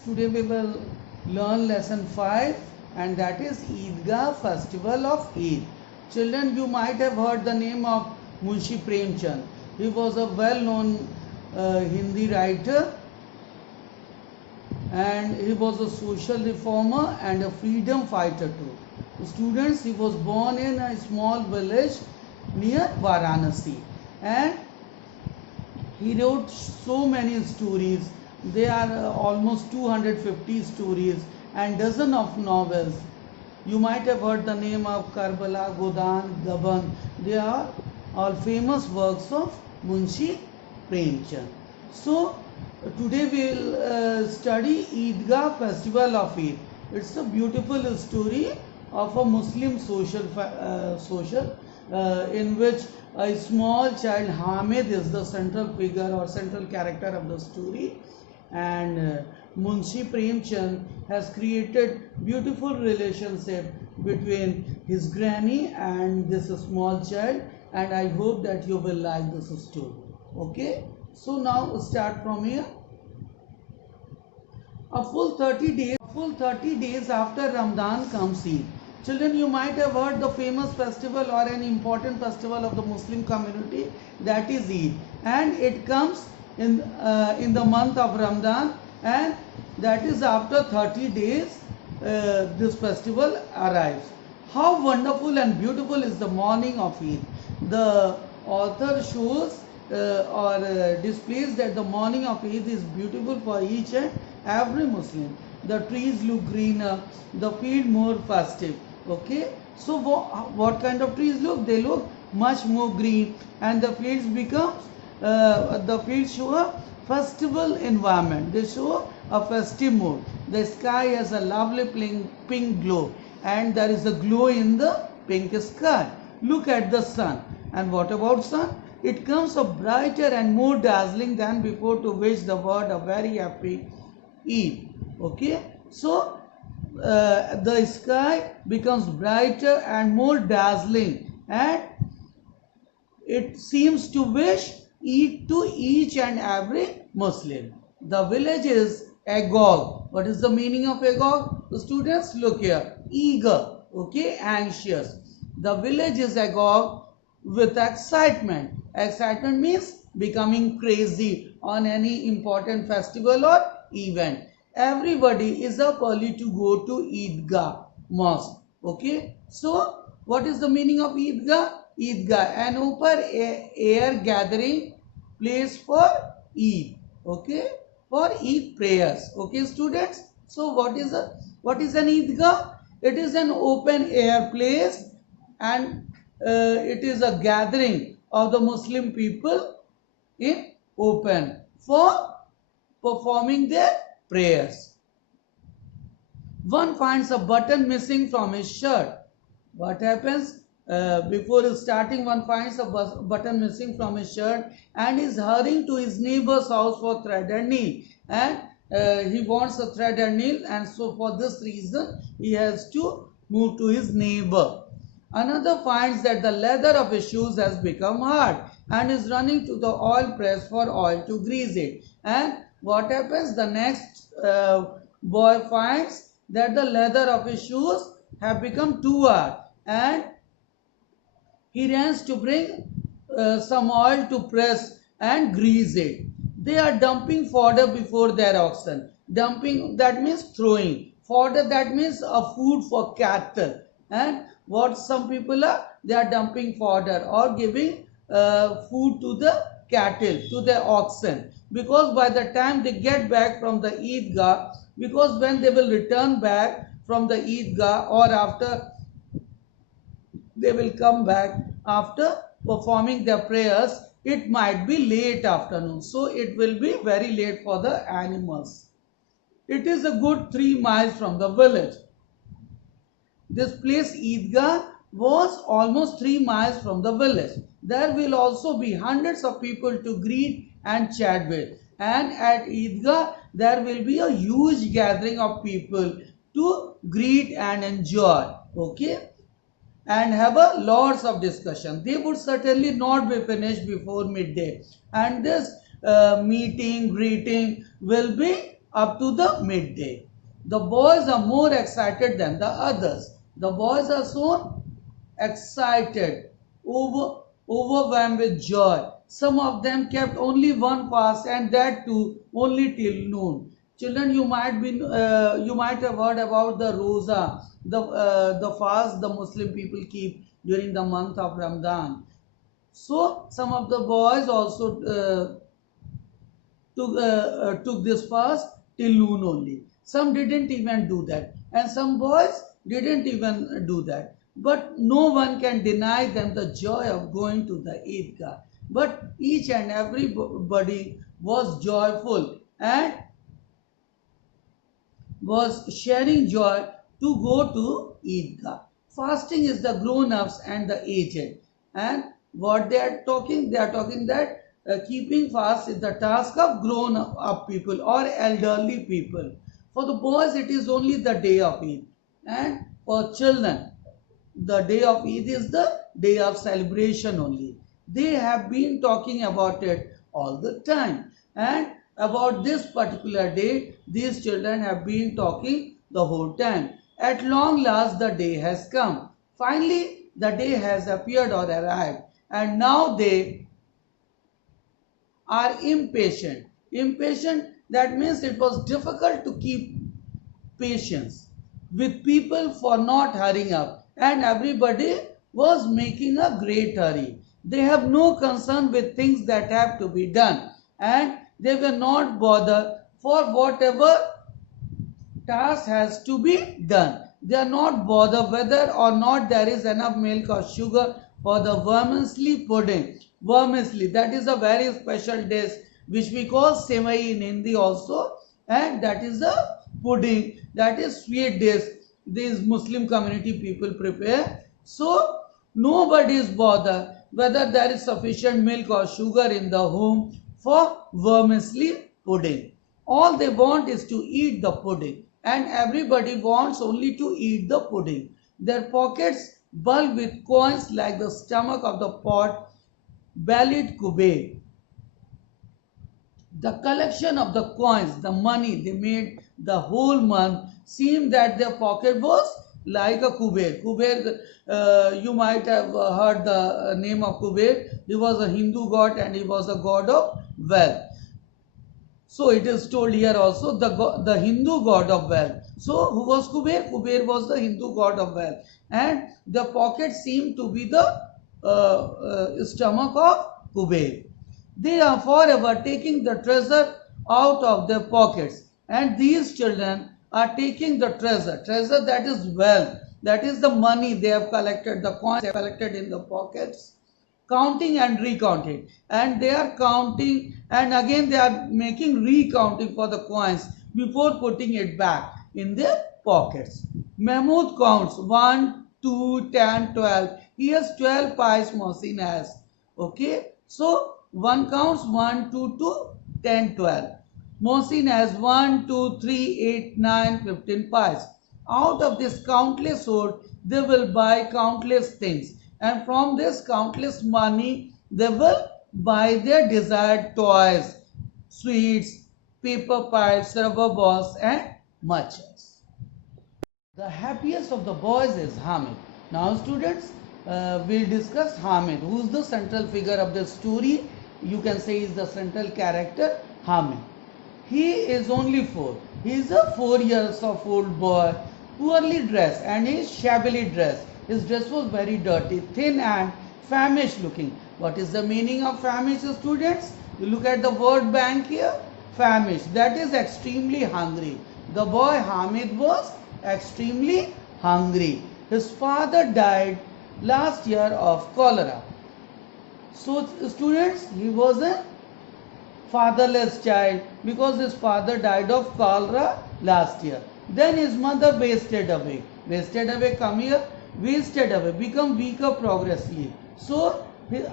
Today we will learn lesson 5, and that is Eidgah festival of Eid. Children, you might have heard the name of Munshi Premchand. He was a well-known Hindi writer, and he was a social reformer and a freedom fighter too. Students, he was born in a small village near Varanasi, and he wrote so many stories. There are almost 250 stories and dozen of novels. You might have heard the name of Karbala, Godan, Gaban. They are all famous works of Munshi Premchand. So today we will study Eidgah festival of Eid. It's a beautiful story of a Muslim social in which a small child Hamid is the central figure or central character of the story, and Munshi Premchand has created beautiful relationship between his granny and this small child, and I hope that you will like this story. Okay, so now start from here. A full 30 days after Ramadan comes Eid. Children, you might have heard the famous festival or an important festival of the Muslim community, that is Eid, and it comes in the month of Ramadan, and that is after 30 days this festival arrives. How wonderful and beautiful is the morning of Eid. The author shows displays that the morning of Eid is beautiful for each and every Muslim. The trees look greener, the field more festive. Okay, so what kind of trees look? They look much more green, and the fields show a festival environment. They show a festive mood. The sky has a lovely pink glow, and there is a glow in the pink sky. Look at the sun. And what about sun? It comes up brighter and more dazzling than before to wish the world a very happy Eid. Okay, so the sky becomes brighter and more dazzling, and it seems to wish Eid to each and every Muslim. The village is agog. What is the meaning of agog? The students, look here. Eager, okay, anxious. The village is agog with excitement. Excitement means becoming crazy on any important festival or event. Everybody is up early to go to Eidgah mosque. Okay, so what is the meaning of Eidgah? Eidgah, an open air gathering place for Eid. Okay, for Eid prayers. Okay, students. So what is an Eidgah? It is an open air place, and it is a gathering of the Muslim people in open for performing their prayers. One finds a button missing from his shirt. What happens? Before starting, one finds a button missing from his shirt and is hurrying to his neighbor's house for thread and needle. And he wants a thread and needle, and so for this reason he has to move to his neighbor. Another finds that the leather of his shoes has become hard and is running to the oil press for oil to grease it. And what happens? The next boy finds that the leather of his shoes have become too hard, and he runs to bring some oil to press and grease it. They are dumping fodder before their oxen. Dumping, that means throwing. Fodder, that means a food for cattle. And what some people are, they are dumping fodder or giving food to the cattle, to the oxen, because by the time they get back from the Eidgah, because when they will return back from the Eidgah, or after they will come back after performing their prayers, it might be late afternoon, so it will be very late for the animals. It is a good 3 miles from the village. This place Eidgah was almost 3 miles from the village. There will also be hundreds of people to greet and chat with. And at Eidgah, there will be a huge gathering of people to greet and enjoy. Okay? And have a lots of discussion. They would certainly not be finished before midday. And this meeting, greeting will be up to the midday. The boys are more excited than the others. The boys are so excited, overwhelmed with joy. Some of them kept only one fast, and that too only till noon. Children, you might have heard about the roza, the fast the Muslim people keep during the month of Ramadan. So some of the boys also took this fast till noon only. Some didn't even do that, and some boys didn't even do that. But no one can deny them the joy of going to the Eidgah. But each and everybody was joyful and was sharing joy to go to Eidgah. Fasting is the grown-ups and the aged. And what they are talking that keeping fast is the task of grown-up people or elderly people. For the boys, it is only the day of Eid. And for children, the day of Eid is the day of celebration only. They have been talking about it all the time. And about this particular day, these children have been talking the whole time. At long last, the day has come. Finally, the day has appeared or arrived. And now they are impatient. Impatient, that means it was difficult to keep patience with people for not hurrying up, and everybody was making a great hurry. They have no concern with things that have to be done, and they were not bothered for whatever task has to be done. They are not bothered whether or not there is enough milk or sugar for the vermicelli pudding. Vermicelli, that is a very special dish which we call semai in Hindi also, and that is a pudding, that is sweet dish these Muslim community people prepare. So nobody is bothered whether there is sufficient milk or sugar in the home for vermicelli pudding. All they want is to eat the pudding, and everybody wants only to eat the pudding. Their pockets bulge with coins like the stomach of the pot-bellied Kubeir. The collection of the coins, the money they made the whole month, seemed that their pocket was like a Kubeir. Kubeir, you might have heard the name of Kubeir. He was a Hindu god and he was a god of wealth. So it is told here also the Hindu god of wealth. So who was Kubeir? Kubeir was the Hindu god of wealth. And the pocket seemed to be the stomach of Kubeir. They are forever taking the treasure out of their pockets. And these children are taking the treasure that is wealth, that is the money they have collected, the coins they have collected in the pockets, counting and recounting. And they are counting and again they are making recounting for the coins before putting it back in their pockets. Mahmood counts 1, 2, 10, 12. He has 12 pies, Mohsin has. Okay, so one counts 1, 2 to 10, 12. Mohsin has 1, 2, 3, 8, 9, 15 pies. Out of this countless hoard, they will buy countless things. And from this countless money, they will buy their desired toys, sweets, paper pipes, rubber balls, and much else. The happiest of the boys is Hamid. Now, students, we'll discuss Hamid, who is the central figure of the story. You can say he is the central character, Hamid. He is only 4. He is a 4 years of old boy, poorly dressed, and he is shabbily dressed. His dress was very dirty, thin and famished looking. What is the meaning of famished, students? You look at the word bank here. Famished, that is extremely hungry. The boy Hamid was extremely hungry. His father died last year of cholera. So students, he was a fatherless child because his father died of cholera last year. Then his mother wasted away. Wasted away, come here. Wasted away, become weaker progressively. So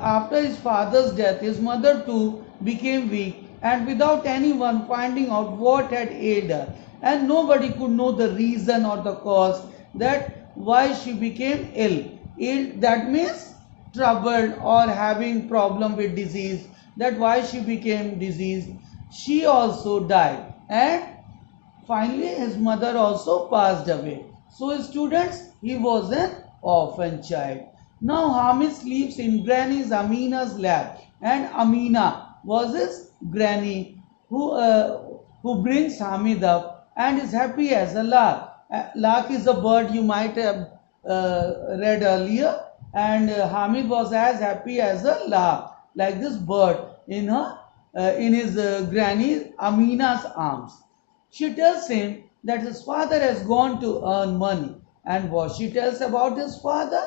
after his father's death, his mother too became weak, and without anyone finding out what had ailed her, and nobody could know the reason or the cause that why she became ill. Ill, that means troubled or having problem with disease, that why she became diseased. She also died, and finally his mother also passed away. So students, he was an orphan child. Now Hamid sleeps in Granny's Amina's lap, and Amina was his granny who brings Hamid up and is happy as a lark. Lark is a bird you might have read earlier, and Hamid was as happy as a lark, like this bird in his granny Amina's arms. She tells him that his father has gone to earn money. And what she tells about his father?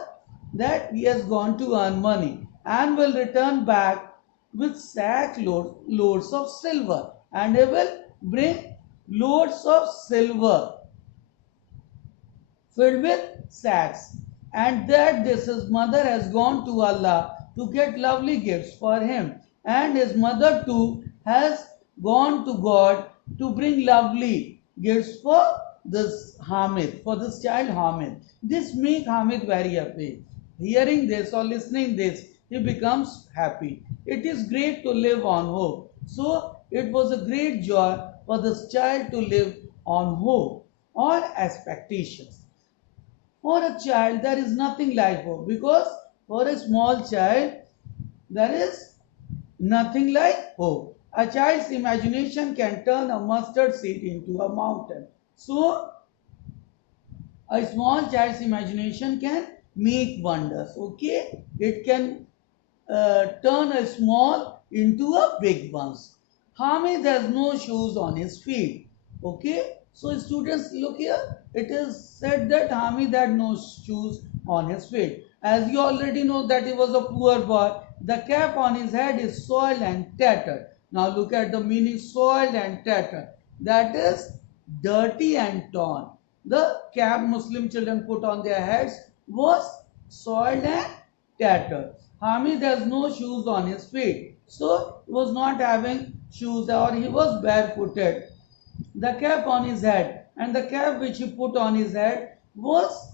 That he has gone to earn money and will return back with loads of silver. And he will bring loads of silver filled with sacks. And that this his mother has gone to Allah to get lovely gifts for him. And his mother too has gone to God to bring lovely gifts for this Hamid, for this child Hamid. This makes Hamid very happy. Hearing this or listening this, he becomes happy. It is great to live on hope. So it was a great joy for this child to live on hope or expectations. For a child, there is nothing like hope, because for a small child, there is nothing like hope. A child's imagination can turn a mustard seed into a mountain. So, a small child's imagination can make wonders. Okay, it can turn a small into a big ones. Hamid has no shoes on his feet. Okay, so students, look here. It is said that Hamid had no shoes on his feet. As you already know that he was a poor boy, the cap on his head is soiled and tattered. Now look at the meaning, soiled and tattered. That is dirty and torn. The cap Muslim children put on their heads was soiled and tattered. Hamid has no shoes on his feet. So he was not having shoes, or he was barefooted. The cap on his head, and the cap which he put on his head was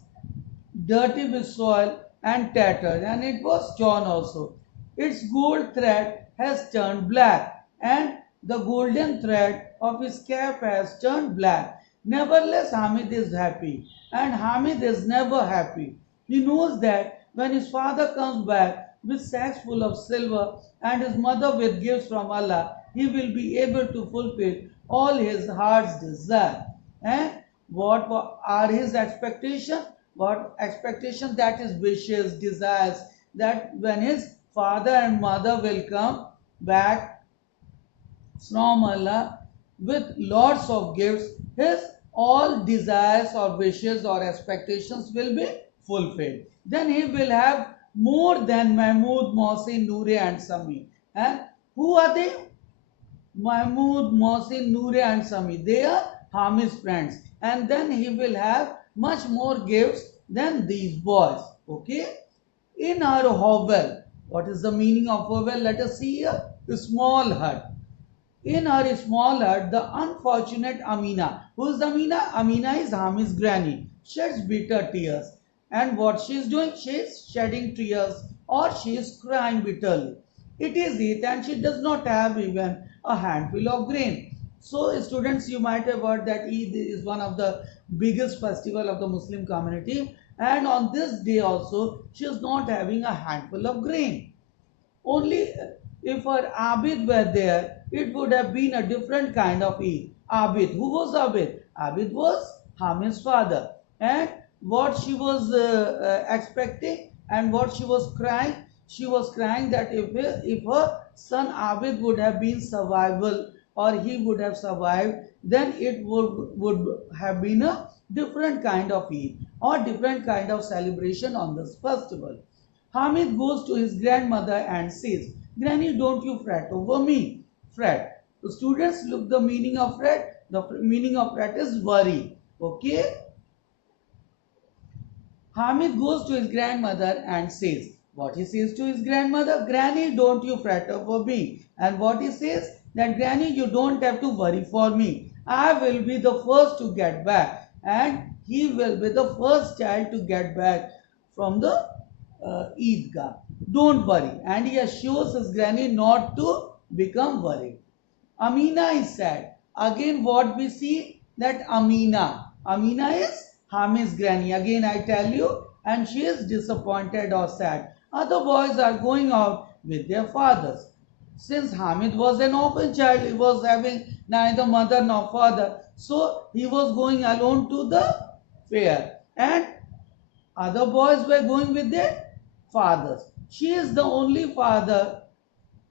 dirty with soil and tattered, and it was torn also. Its gold thread has turned black, and the golden thread of his cap has turned black. Nevertheless, Hamid is happy, and Hamid is never happy. He knows that when his father comes back with sacks full of silver and his mother with gifts from Allah, he will be able to fulfill all his heart's desire. And what are his expectations? What expectations? That is wishes, desires, that when his father and mother will come back from Allah with lots of gifts, his all desires or wishes or expectations will be fulfilled. Then he will have more than Mahmud, Mohsin, Noor and Sami. And who are they? Mahmud, Mohsin, Noor and Sami. They are Hamid's friends. And then he will have much more gifts than these boys. Okay? In our hovel, what is the meaning of hovel? Let us see here. A small hut. In her small hut, the unfortunate Amina, who is Amina? Amina is Hamid's granny, sheds bitter tears. And what she is doing? She is shedding tears, or she is crying bitterly. It is Eid and she does not have even a handful of grain. So students, you might have heard that Eid is one of the biggest festival of the Muslim community, and on this day also she is not having a handful of grain. Only if her Abid were there, it would have been a different kind of Eid. Abid, who was Abid? Abid was Hamid's father. And what she was expecting and what she was crying that if her son Abid would have been survival, or he would have survived, then it would have been a different kind of Eid or different kind of celebration on this festival. Hamid goes to his grandmother and says, "Granny, don't you fret over me." Fret. The students, look the meaning of fret. The meaning of fret is worry. Okay. Hamid goes to his grandmother and says, what he says to his grandmother? "Granny, don't you fret over me." And what he says? That, "Granny, you don't have to worry for me. I will be the first to get back." And he will be the first child to get back from the Eidgah. Don't worry. And he assures his granny not to become worried. Amina is sad. Again, what we see? that Amina. Amina is Hamid's granny. Again I tell you, and she is disappointed or sad. Other boys are going out with their fathers. Since Hamid was an orphan child, he was having neither mother nor father, so he was going alone to the fair, and other boys were going with their fathers. She is the only father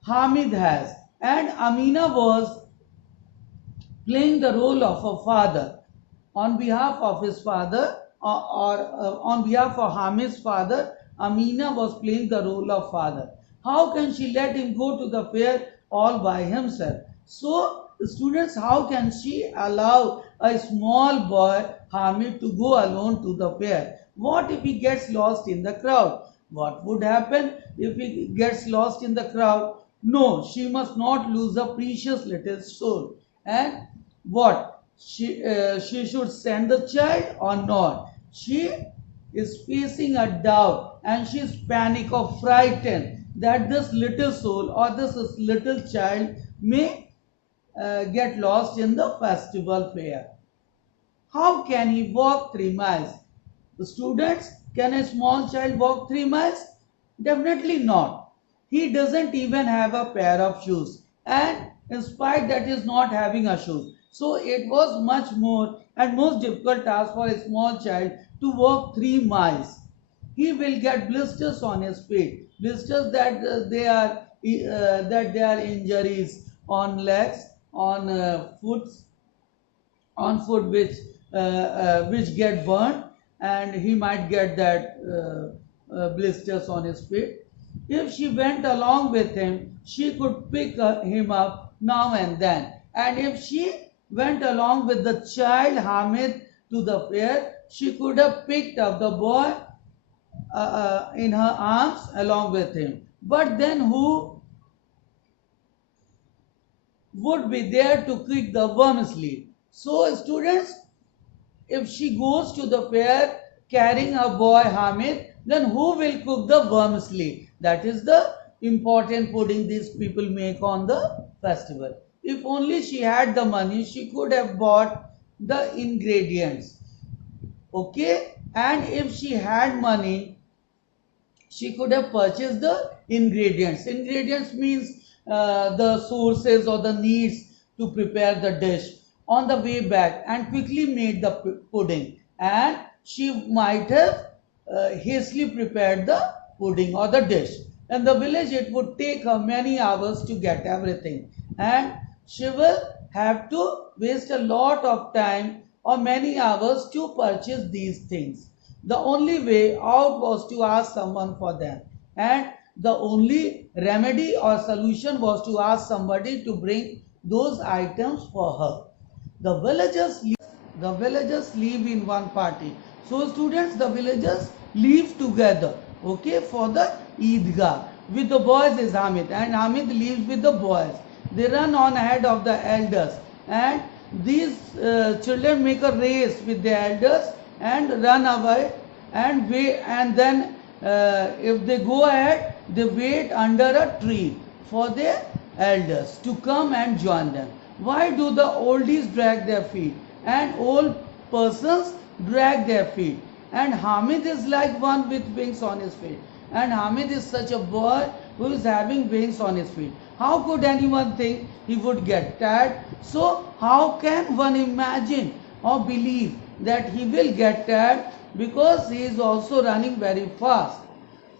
Hamid has, and Amina was playing the role of a father on behalf of his father, or on behalf of Hamid's father. Amina was playing the role of father. How can she let him go to the fair all by himself? So, students, how can she allow a small boy Hamid to go alone to the fair? What if he gets lost in the crowd? What would happen if he gets lost in the crowd? No, she must not lose a precious little soul. And what? She should send the child or not? She is facing a doubt, and she is panic or frightened that this little soul or this little child may get lost in the festival fair. How can he walk 3 miles? The students, can a small child walk 3 miles? Definitely not. He doesn't even have a pair of shoes, and in spite that he is not having a shoes. So it was much more and most difficult task for a small child to walk 3 miles. He will get blisters on his feet, blisters that they are injuries on legs, on foot which get burned, and he might get that blisters on his feet. If she went along with him, she could pick him up now and then. And if she went along with the child Hamid to the fair, she could have picked up the boy in her arms along with him. But then who would be there to cook the vermicelli? So students, if she goes to the fair carrying her boy Hamid, then who will cook the vermicelli? That is the important pudding these people make on the festival. If only she had the money, she could have bought the ingredients. Okay? And if she had money, she could have purchased the ingredients. Ingredients means the sources or the needs to prepare the dish on the way back, and quickly made the pudding. And she might have hastily prepared the pudding or the dish. In the village, it would take her many hours to get everything, and she will have to waste a lot of time or many hours to purchase these things. The only way out was to ask someone for them, and the only remedy or solution was to ask somebody to bring those items for her. The villagers live in one party. So students, the villagers live together, okay, for the Eidgah. With the boys is Hamid, and Hamid lives with the boys. They run on ahead of the elders, and these children make a race with the elders and run away, and wait, and then if they go ahead, they wait under a tree for their elders to come and join them. Why do the oldies drag their feet and old persons drag their feet? And Hamid is like one with wings on his feet. And Hamid is such a boy who is having wings on his feet. How could anyone think he would get tired? So how can one imagine or believe that he will get tired, because he is also running very fast?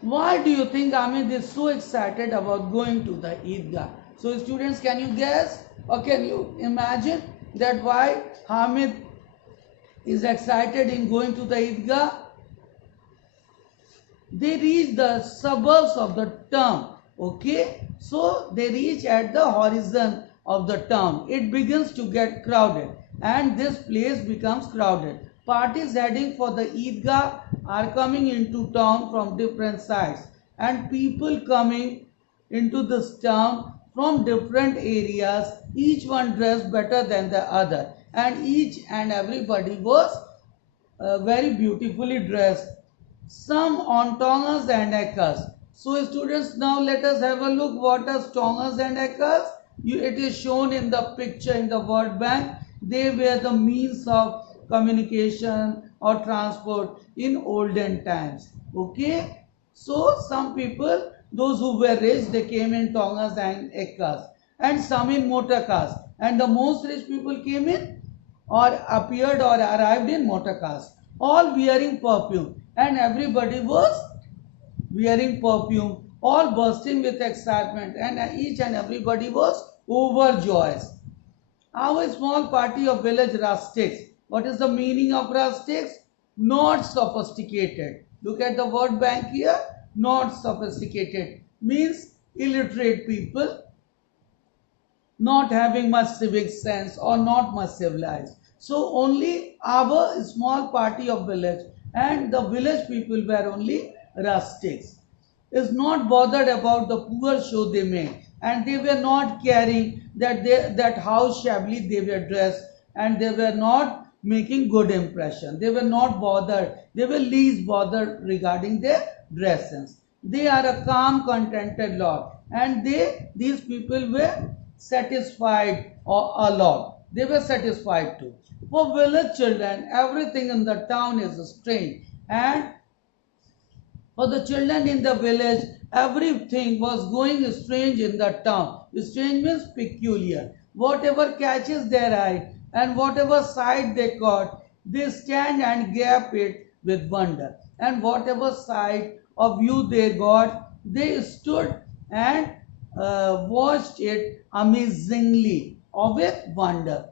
Why do you think Hamid is so excited about going to the Eidgah? So students, can you guess or can you imagine that why Hamid is excited in going to the Eidgah? They reach the suburbs of the town. Okay, so they reach at the horizon of the town. It begins to get crowded, and this place becomes crowded. Parties heading for the Eidgah are coming into town from different sides, and people coming into this town from different areas, each one dressed better than the other, and each and everybody was very beautifully dressed, some on tongas and ekas. So students, now let us have a look what are tongas and ekas. It is shown in the picture in the word bank. They were the means of communication or transport in olden times. Okay, so some people, those who were rich, they came in tongas and ekkas, and some in motor cars, and the most rich people came in or appeared or arrived in motor cars, all wearing perfume, and everybody was wearing perfume, all bursting with excitement, and each and everybody was overjoyed. Our small party of village rustics. What is the meaning of rustics? Not sophisticated. Look at the word bank here. Not sophisticated means illiterate people, not having much civic sense or not much civilized. So only our small party of village and the village people were only rustics. Is not bothered about the poor show they made, and they were not caring that how shabbily they were dressed, and they were not making good impression. They were not bothered. They were least bothered regarding their dresses. They are a calm, contented lot, and these people were satisfied a lot. They were satisfied too. For village children, everything in the town is strange, and for the children in the village, everything was going strange in the town. Strange means peculiar. Whatever catches their eye and whatever sight they caught, they stand and gape it with wonder. And whatever sight or view they got, they stood and watched it amazingly or with wonder.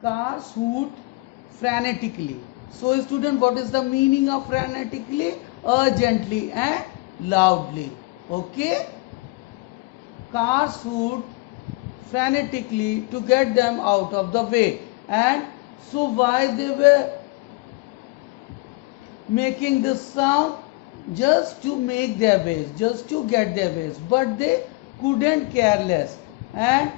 Cars hoot frenetically. So student, what is the meaning of frenetically? Urgently and loudly. Okay? Cars hoot frenetically to get them out of the way. And so why they were making this sound? Just to make their ways, just to get their ways. But they couldn't care less. And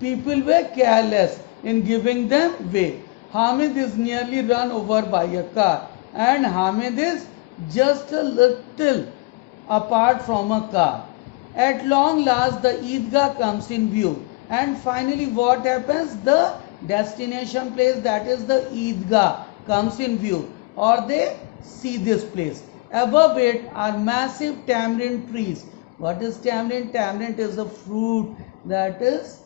people were careless in giving them way. Hamid is nearly run over by a car, and Hamid is just a little apart from a car. At long last, the Eidgah comes in view, and finally, what happens? The destination place, that is the Eidgah, comes in view, or they see this place. Above it are massive tamarind trees. What is tamarind? Tamarind is a fruit that is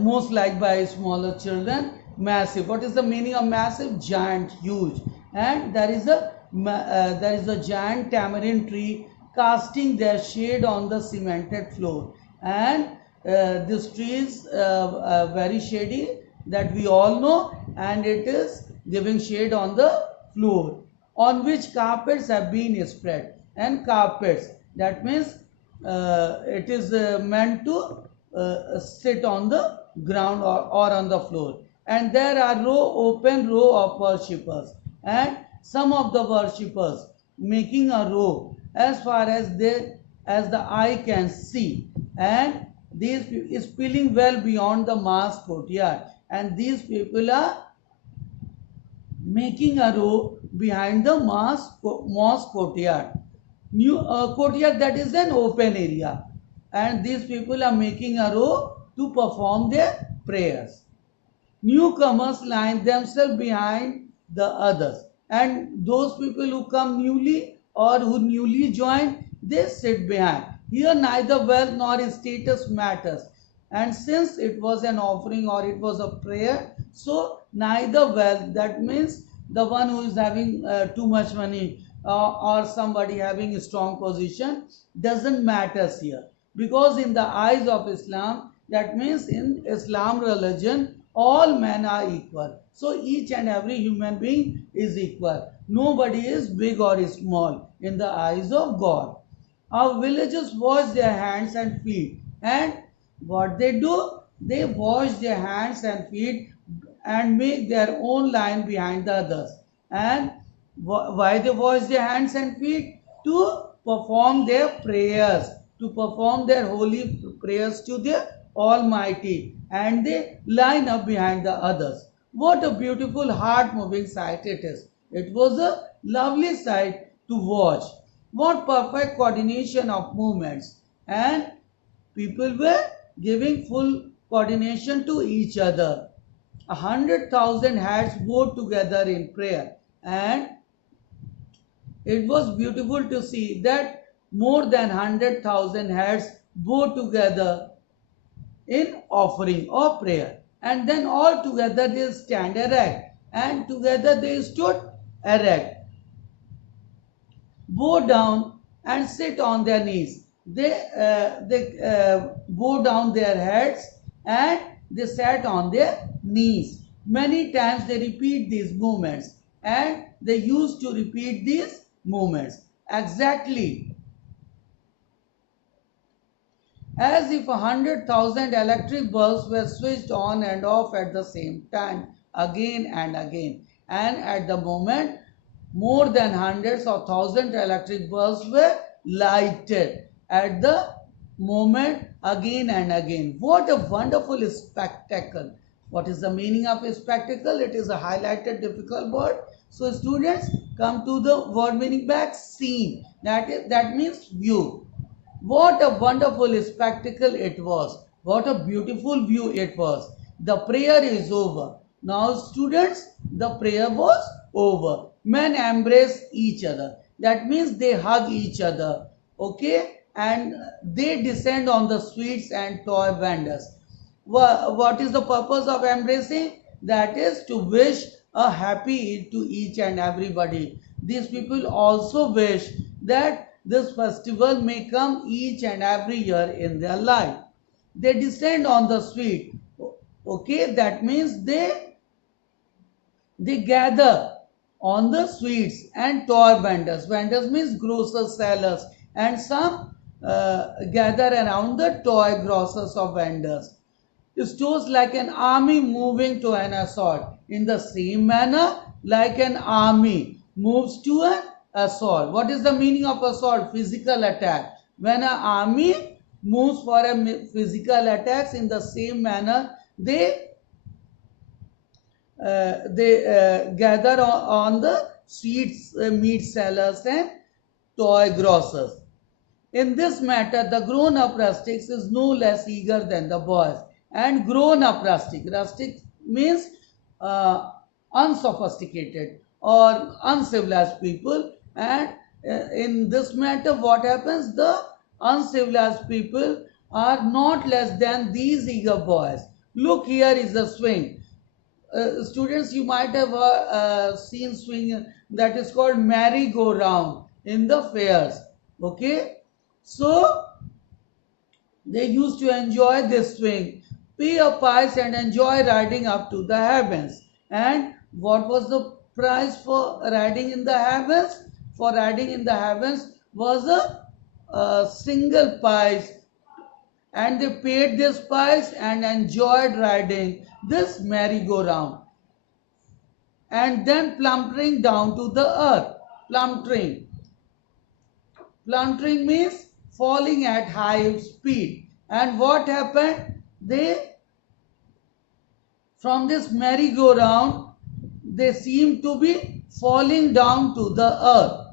most liked by smaller children. Massive. What is the meaning of massive? Giant, huge. And there is a giant tamarind tree casting their shade on the cemented floor. And this tree is very shady, that we all know, and it is giving shade on the floor, on which carpets have been spread. And carpets, that means it is meant to sit on the ground or on the floor. And there are open row of worshippers, and some of the worshippers making a row as far as the eye can see, and this is spilling well beyond the mosque courtyard, and these people are making a row behind the mosque courtyard. New courtyard, that is an open area, and these people are making a row to perform their prayers. Newcomers line themselves behind the others, and those people who come newly or who newly join, they sit behind. Here neither wealth nor status matters, and since it was an offering or it was a prayer, so neither wealth, that means the one who is having too much money or somebody having a strong position, doesn't matter here, because in the eyes of Islam, that means in Islam religion, all men are equal. So each and every human being is equal. Nobody is big or small in the eyes of God. Our villagers wash their hands and feet, and what they do, they wash their hands and feet and make their own line behind the others. And why they wash their hands and feet? To perform their prayers, to perform their holy prayers to the Almighty, and they line up behind the others. What a beautiful, heart-moving sight it is. It was a lovely sight to watch. What perfect coordination of movements. And People were giving full coordination to each other. 100,000 heads bowed together in prayer, and it was beautiful to see that more than 100,000 heads bowed together in offering or prayer, and then all together they stand erect, and together they stood erect, bow down and sit on their knees. They bow down their heads and they sat on their knees. Many times they repeat these movements, and they used to repeat these movements exactly as if 100,000 electric bulbs were switched on and off at the same time, again and again. And at the moment, more than hundreds of thousands electric bulbs were lighted at the moment, again and again. What a wonderful spectacle! What is the meaning of a spectacle? It is a highlighted difficult word. So students, come to the word meaning back. Scene. That means view. What a wonderful spectacle it was. What a beautiful view it was. The prayer is over. Now students, the prayer was over. Men embrace each other. That means they hug each other. Okay? And they descend on the sweets and toy vendors. What is the purpose of embracing? That is to wish a happy Eid to each and everybody. These people also wish that this festival may come each and every year in their life. They descend on the street. Okay, that means they gather on the sweets and toy vendors. Vendors means grocers, sellers, and some gather around the toy grocers or vendors. Stores like an army moving to an assault. In the same manner, like an army moves to an assault. What is the meaning of assault? Physical attack. When an army moves for a physical attacks, in the same manner they gather on the streets, meat sellers and toy grocers. In this matter, the grown-up rustics is no less eager than the boys. And grown-up rustic means unsophisticated or uncivilized people. And in this matter, what happens? The uncivilized people are not less than these eager boys. Look, here is a swing. Students, you might have seen swing that is called merry-go-round in the fairs. Okay, so they used to enjoy this swing, pay a price and enjoy riding up to the heavens. And what was the price for riding in the heavens? For riding in the heavens was a single price, and they paid this price and enjoyed riding this merry-go-round. And then plumping down to the earth. Plumping means falling at high speed. And what happened? From this merry-go-round, they seem to be falling down to the earth.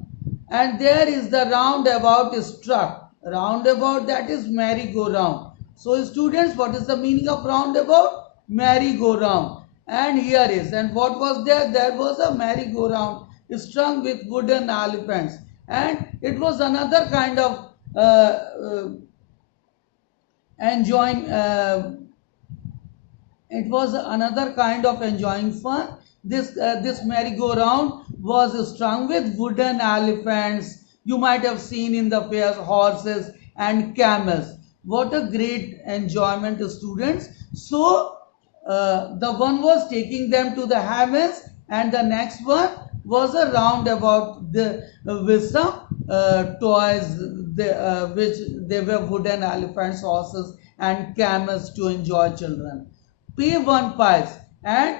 And there is the roundabout struck. Roundabout, that is merry-go-round. So students, what is the meaning of roundabout? Merry-go-round. And here is, and what was there? There was a merry-go-round strung with wooden elephants. And it was another kind of enjoying fun. This merry-go-round was strung with wooden elephants. You might have seen in the fairs horses and camels. What a great enjoyment, students. So the one was taking them to the heavens, and the next one was a roundabout with some toys, which they were wooden elephants, horses and camels to enjoy children. Pay one price, and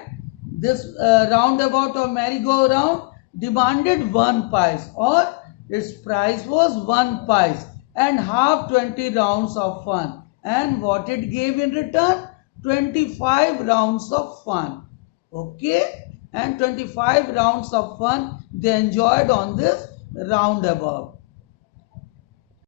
this roundabout or merry-go-round demanded one price, or its price was one price and half 20 rounds of fun. And what it gave in return? 25 rounds of fun. Okay, and 25 rounds of fun they enjoyed on this roundabout.